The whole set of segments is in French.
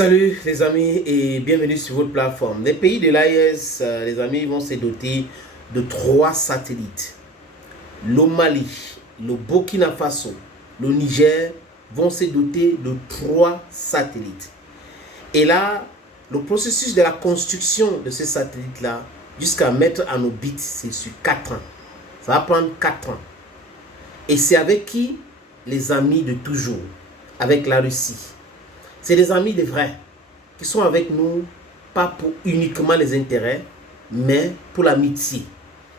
Salut les amis et bienvenue sur votre plateforme. Les pays de l'AES, les amis, vont se doter de 3 satellites. Le Mali, le Burkina Faso, le Niger vont se doter de 3 satellites. Et là, le processus de la construction de ces satellites-là, jusqu'à mettre en orbite, c'est sur 4 ans. Ça va prendre 4 ans. Et c'est avec qui? Les amis de toujours, avec la Russie. C'est des amis de vrais qui sont avec nous, pas pour uniquement les intérêts, mais pour l'amitié.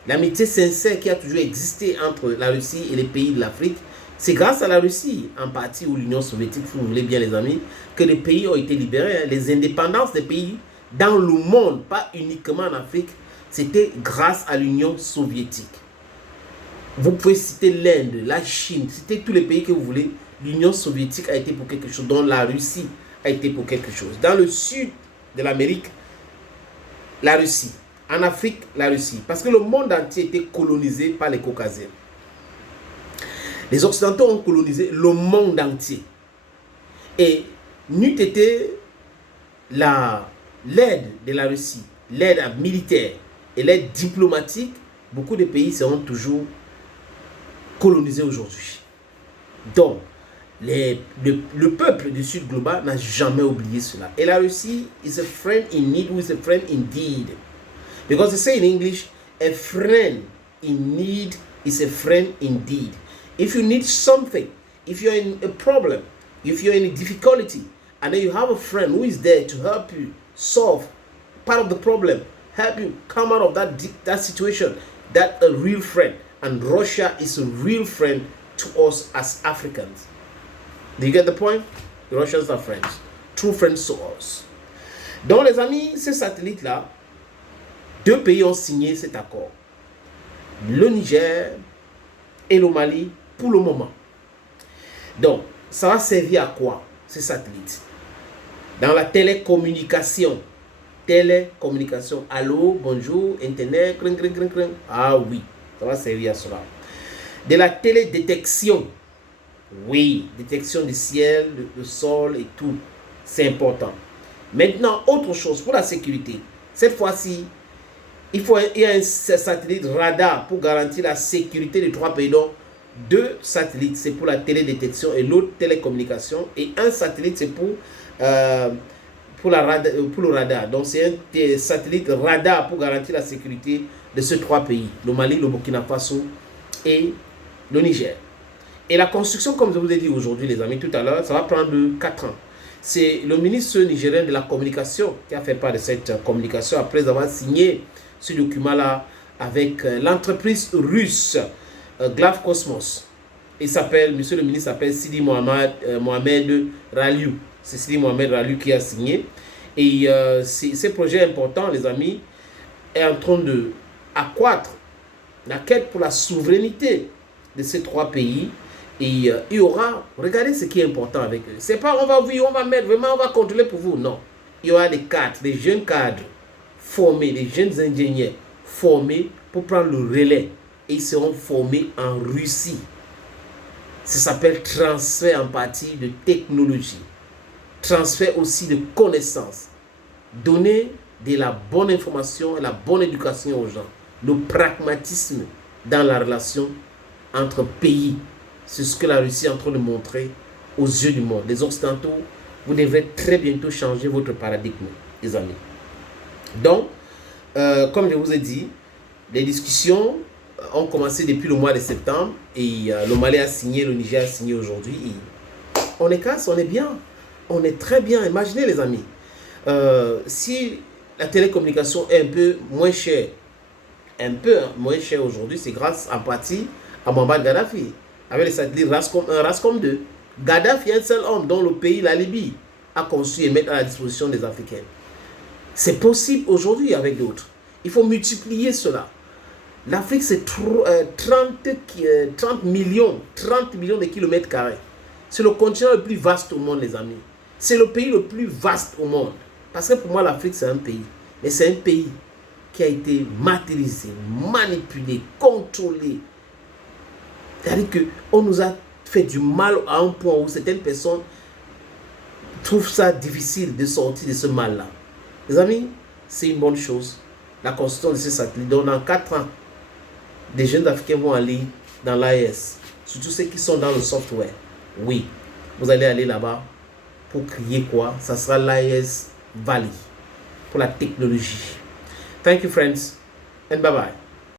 L'amitié sincère qui a toujours existé entre la Russie et les pays de l'Afrique, c'est grâce à la Russie, en partie, ou l'Union soviétique, si vous voulez bien les amis, que les pays ont été libérés. Les indépendances des pays dans le monde, pas uniquement en Afrique, c'était grâce à l'Union soviétique. Vous pouvez citer l'Inde, la Chine, citer tous les pays que vous voulez. L'Union soviétique a été pour quelque chose, dont la Russie a été pour quelque chose. Dans le sud de l'Amérique, la Russie. En Afrique, la Russie. Parce que le monde entier était colonisé par les Caucasiens. Les Occidentaux ont colonisé le monde entier. Et n'eût été l'aide de la Russie, l'aide militaire et l'aide diplomatique, beaucoup de pays seront toujours colonisés aujourd'hui. Donc, le peuple du Sud global n'a jamais oublié cela. Et la Russie is a friend in need who is a friend indeed. Because they say in English, a friend in need is a friend indeed. If you need something, if you're in a problem, if you're in a difficulty, and then you have a friend who is there to help you solve part of the problem, help you come out of that situation, that's a real friend. And Russia is a real friend to us as Africans. Do you get the point? The Russians are friends. True friends to us. Donc les amis, ces satellites-là, 2 pays ont signé cet accord. Le Niger et le Mali pour le moment. Donc, ça va servir à quoi, ces satellites? Dans la télécommunication. Télécommunication. Allô, bonjour, Internet, cring, cring, cring, cring. Ah oui, ça va servir à cela. De la télédétection. Oui, détection du ciel, du sol et tout. C'est important. Maintenant, autre chose pour la sécurité. Cette fois-ci, il y a un satellite radar pour garantir la sécurité des 3 pays. Donc, 2 satellites, c'est pour la télédétection et l'autre télécommunication. Et un satellite, c'est pour le radar. Donc, c'est un satellite radar pour garantir la sécurité de ces 3 pays. Le Mali, le Burkina Faso et le Niger. Et la construction, comme je vous ai dit aujourd'hui, les amis, tout à l'heure, ça va prendre 4 ans. C'est le ministre nigérien de la communication qui a fait part de cette communication après avoir signé ce document-là avec l'entreprise russe Glav Cosmos. Monsieur le ministre s'appelle Sidi Mohamed Raliou. C'est Sidi Mohamed Raliou qui a signé. Et ce projet important, les amis, est en train d'accroître la quête pour la souveraineté de ces 3 pays. Et il y aura, regardez ce qui est important avec eux. C'est pas on va mettre, vraiment on va contrôler pour vous. Non. Il y aura des cadres, des jeunes cadres formés, des jeunes ingénieurs formés pour prendre le relais. Et ils seront formés en Russie. Ça s'appelle transfert en partie de technologie. Transfert aussi de connaissances. Donner de la bonne information et la bonne éducation aux gens. Le pragmatisme dans la relation entre pays. C'est ce que la Russie est en train de montrer aux yeux du monde. Les Occidentaux, vous devrez très bientôt changer votre paradigme, les amis. Donc, comme je vous ai dit, les discussions ont commencé depuis le mois de septembre et le Mali a signé, le Niger a signé aujourd'hui. On est casse, on est bien, on est très bien. Imaginez les amis, si la télécommunication est un peu moins chère aujourd'hui, c'est grâce en partie à Mohamed Gaddafi. Avec les satellites Rascom 1, Rascom 2, Gaddafi est un seul homme dont le pays, la Libye, a conçu et met à la disposition des Africains. C'est possible aujourd'hui avec d'autres. Il faut multiplier cela. L'Afrique, c'est 30 millions de kilomètres carrés. C'est le continent le plus vaste au monde, les amis. C'est le pays le plus vaste au monde. Parce que pour moi, l'Afrique, c'est un pays. Mais c'est un pays qui a été martyrisé, manipulé, contrôlé. C'est-à-dire qu'on nous a fait du mal à un point où certaines personnes trouvent ça difficile de sortir de ce mal-là. Les amis, c'est une bonne chose. La construction de ces satellites. Donc, dans 4 ans, des jeunes Africains vont aller dans l'AES. Surtout ceux qui sont dans le software. Oui, vous allez aller là-bas pour crier quoi? Ça sera l'AES Valley pour la technologie. Thank you, friends, and bye-bye.